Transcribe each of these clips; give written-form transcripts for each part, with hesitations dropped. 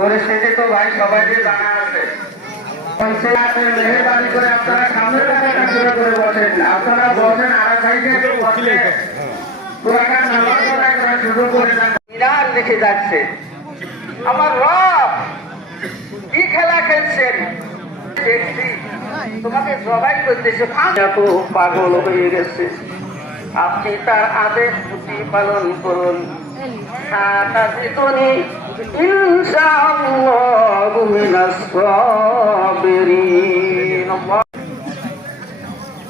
পরিস্থিতি তো ভাই সবাইকে জানা আছে। মেহরবানি করে আপনারা সামনে করে বসেন, আপনারা বসেন আর শুরু করে মিনার দেখে যাচ্ছে। আমার রব কি খেলা খেলছেন দেখছি, তোমাকে সবাই করতেছে পাগল হয়ে গেছে। আপনি তার আদেশ পালন করুন।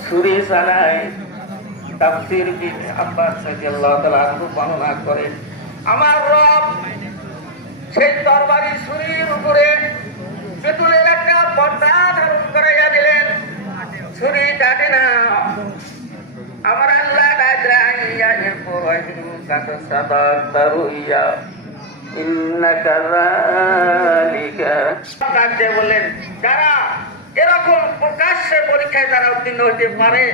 ছুরি চালায় তাফসীর ইবনে আব্বাস রাদিয়াল্লাহু তাআলা আনহু বর্ণনা করেন, আমার রব সেই তরবারি ছুরির উপরে পেতলের একটা পর্দা ধারণ করাইয়া দিলেন। ছুরি কাটে না। আমার আল্লাহ দাইয়া ইরফাইহু কাতা সাদাতারুইয়া ইন্নাকা যালিকা ডাকতে বলেন, যারা এরকম প্রকাশ্যে পরীক্ষায় যারা উত্তীর্ণ হতে পারে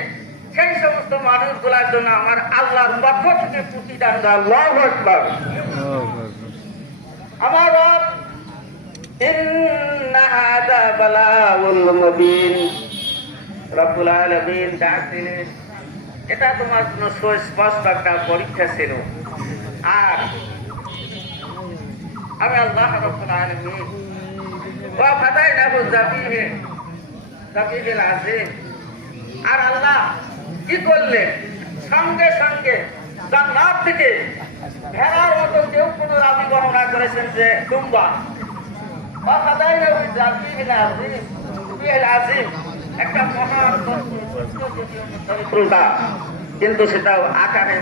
সেই সমস্ত মানুষগুলোর জন্য আমার আল্লাহর পক্ষ থেকে প্রতিদান দেওয়া। আল্লাহু আকবার। আমার রব ইন্না হাযা বালাউল মুবিন, রব্বুল আলামিন ডাক দিলেন, এটা তোমার জন্য সুস্পষ্ট একটা পরীক্ষা ছিল। আর আমি আল্লাহ রব্বুল আলামিন ওয়া ফাদাইনাহু যাবিহিল আযীম। আর আল্লাহ কি করলেন, সঙ্গে সঙ্গে জান্নাত থেকে ভেড়ার মতো কেউ কোন রাবি বর্ণনা করেছেন যে দুম্বা ওয়া ফাদাইনাহু যাবিহিল আযীম একটা মহান চরিত্রটা, কিন্তু সেটাও আকারে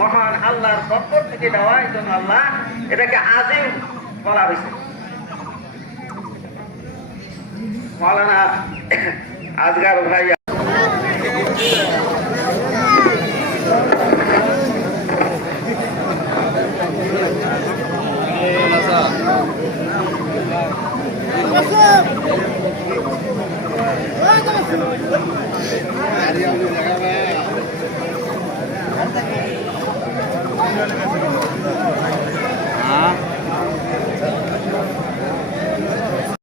মহান আল্লাহর পক্ষ থেকে দেওয়া। এই জন্য আল্লাহ এটাকে আজিম বলা হয়েছে। মৌলানা আজগার ভাই Gracias.